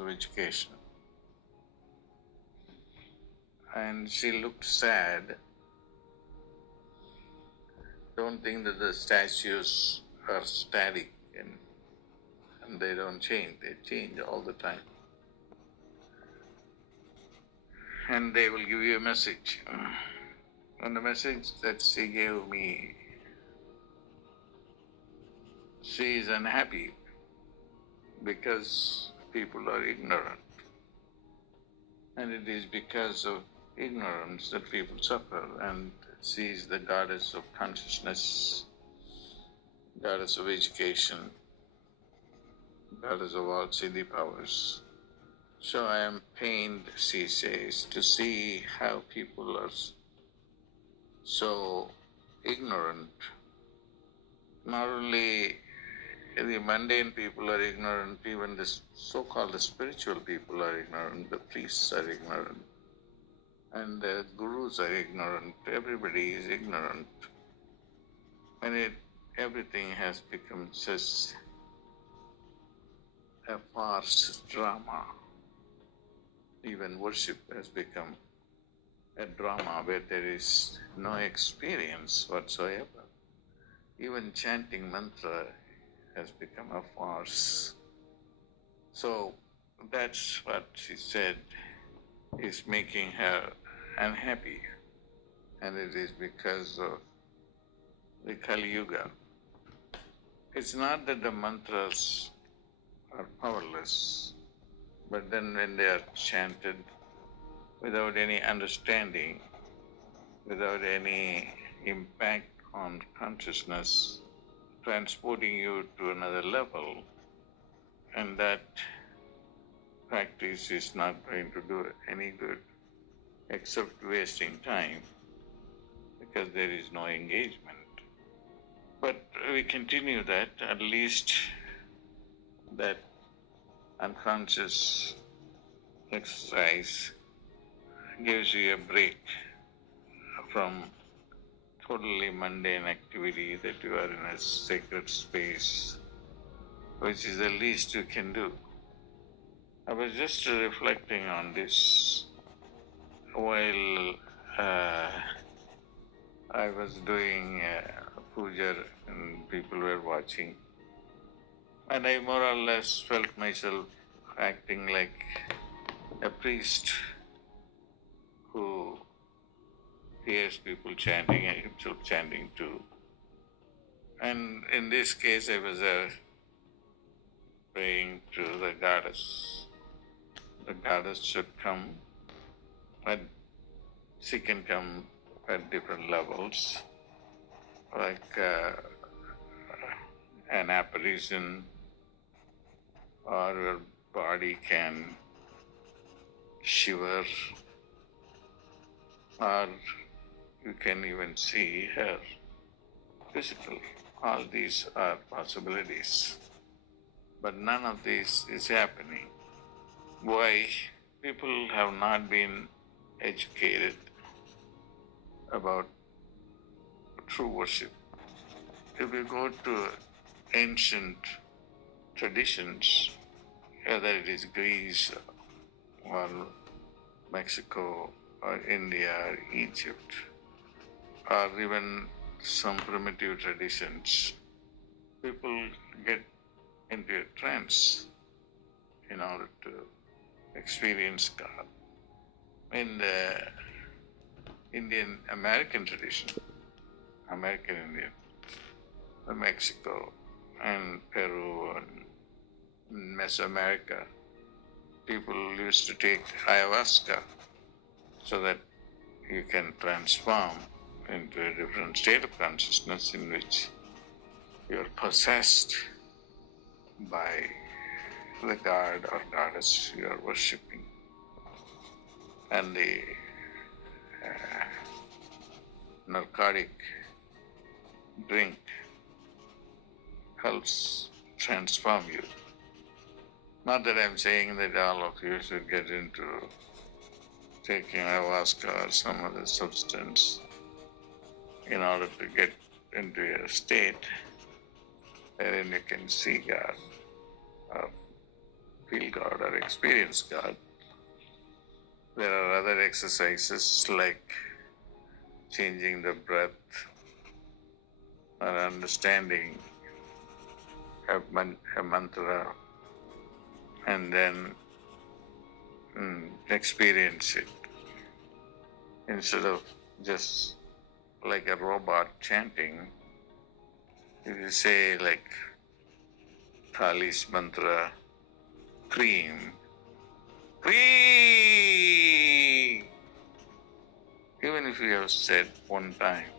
of education. And she looked sad. Don't think that the statues are static and they don't change. They change all the time. And they will give you a message. And the message that she gave me, she is unhappy because people are ignorant. And it is because of ignorance that people suffer. And she is the goddess of consciousness, goddess of education, goddess of all siddhi powers. So I am pained, she says, to see how people are so ignorant. Not only the mundane people are ignorant, even the so-called spiritual people are ignorant, the priests are ignorant, and the gurus are ignorant, everybody is ignorant. And everything has become such a farce drama. Even worship has become a drama where there is no experience whatsoever. Even chanting mantra has become a farce. So that's what she said is making her unhappy, and it is because of the Kali Yuga. It's not that the mantras are powerless, but then when they are chanted without any understanding, without any impact on consciousness, transporting you to another level, and that practice is not going to do any good except wasting time because there is no engagement. But we continue that, at least that unconscious exercise gives you a break from totally mundane activity, that you are in a sacred space, which is the least you can do. I was just reflecting on this while I was doing puja and people were watching, and I more or less felt myself acting like a priest who hears people chanting and himself chanting too. And in this case I was praying to the goddess. The goddess should come, but she can come at different levels, like an apparition, or your body can shiver, or you can even see her physical. All these are possibilities. But none of this is happening. Why? People have not been educated about true worship. If you go to ancient traditions, whether it is Greece or Mexico or India or Egypt, or even some primitive traditions, people get into a trance in order to experience God. In the Indian American tradition, American Indian, Mexico and Peru and Mesoamerica, people used to take ayahuasca so that you can transform into a different state of consciousness in which you are possessed by the god or goddess you are worshipping. And the narcotic drink helps transform you. Not that I'm saying that all of you should get into taking ayahuasca or some other substance in order to get into a state wherein you can see God or feel God or experience God. There are other exercises like changing the breath or understanding a mantra and then experience it instead of just like a robot chanting. If you say like Thali's mantra, cream, cream, even if you have said one time,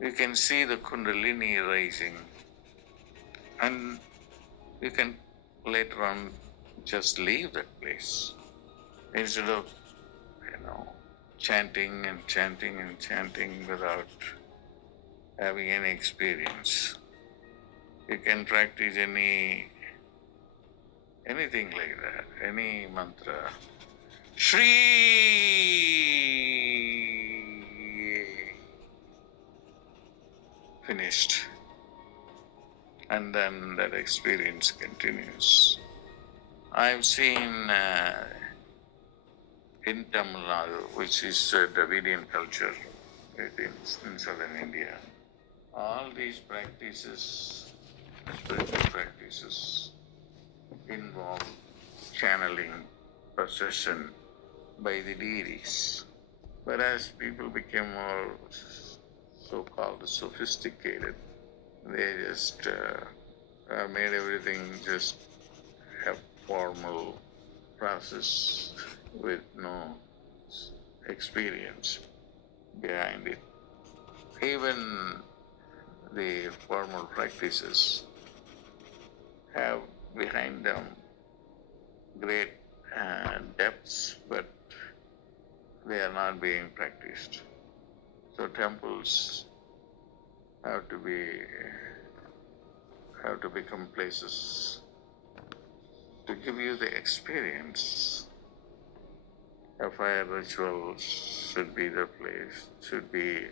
you can see the Kundalini rising, and you can later on just leave that place instead of, chanting and chanting and chanting without having any experience. You can practice anything like that, any mantra. Shri, finished. And then that experience continues. I've seen in Tamil Nadu, which is Dravidian culture in southern India, all these practices, spiritual practices, involve channeling, possession by the deities. But as people became more so-called sophisticated, they just made everything just a formal process with no experience behind it. Even the formal practices have behind them great depths, but they are not being practiced. So temples have to become places to give you the experience. A fire ritual should be the place, should be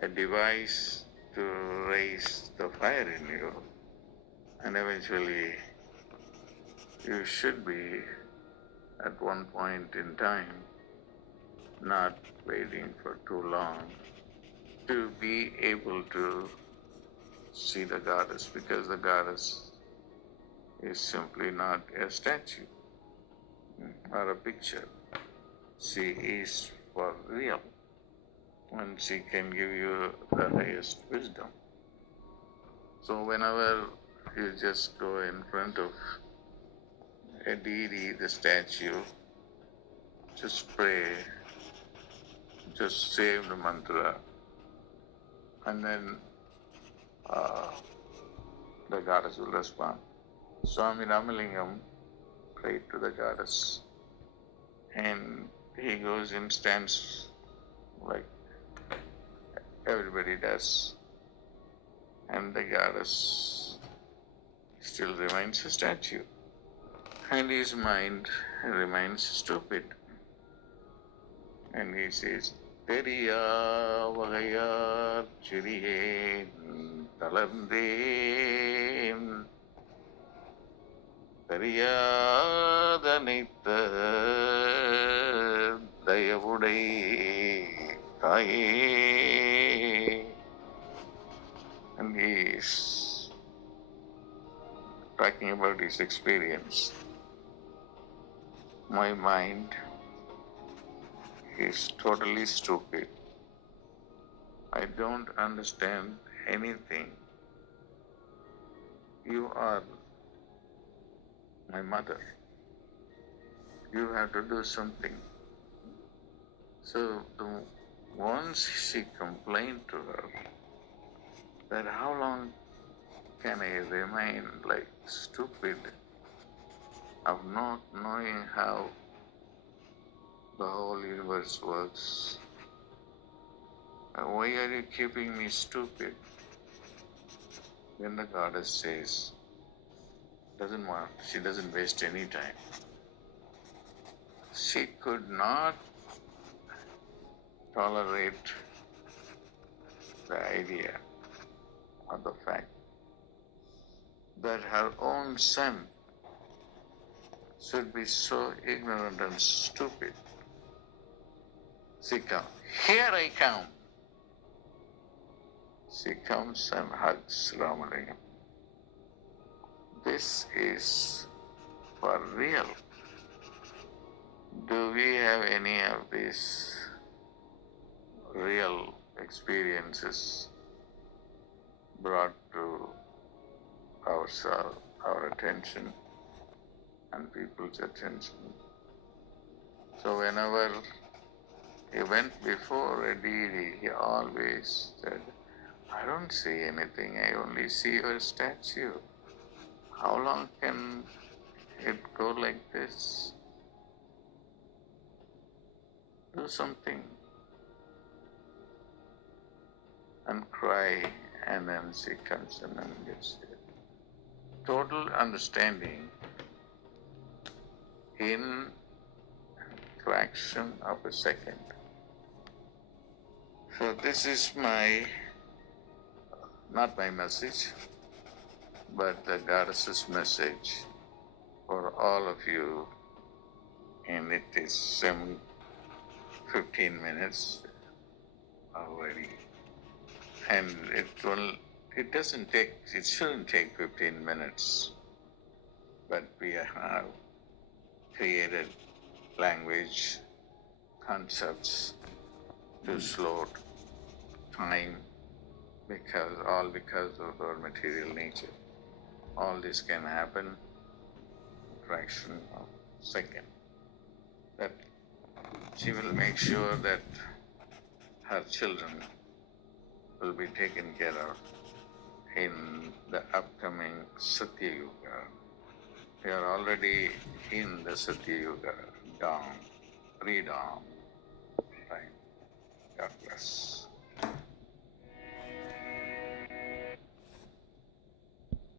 a device to raise the fire in you, and eventually you should be at one point in time not waiting for too long to be able to see the goddess, because the goddess is simply not a statue or a picture. She is for real, and she can give you the highest wisdom. So whenever you just go in front of a deity, the statue, just pray, just say the mantra, and then the goddess will respond. Swami Ramalingam prayed to the goddess, and he goes and stands like everybody does, and the goddess still remains a statue, and his mind remains stupid, and he says, Teriya vagayar chiriyen talarndeen Tariyadanitha dayavudai taye. And he is talking about his experience. My mind is totally stupid. I don't understand anything. You are my mother. You have to do something. So once she complained to her that how long can I remain like stupid of not knowing how the whole universe works? Why are you keeping me stupid? Then the goddess says, she doesn't waste any time. She could not tolerate the idea or the fact that her own son should be so ignorant and stupid. She comes. Here I come. She comes and hugs Ramalingam. This is for real. Do we have any of these real experiences brought to our attention and people's attention? So whenever he went before a deity, he always said, I don't see anything, I only see your statue. How long can it go like this? Do something. And cry, and then she comes in and gets it. Total understanding in fraction of a second. So this is not my message, but the goddess's message for all of you. And it is 15 minutes already. And it shouldn't take 15 minutes. But we have created language, concepts to slow time because of our material nature. All this can happen in a fraction of a second. That she will make sure that her children will be taken care of in the upcoming Satya Yuga. We are already in the Satya Yuga, dawn, pre-dawn time. God bless.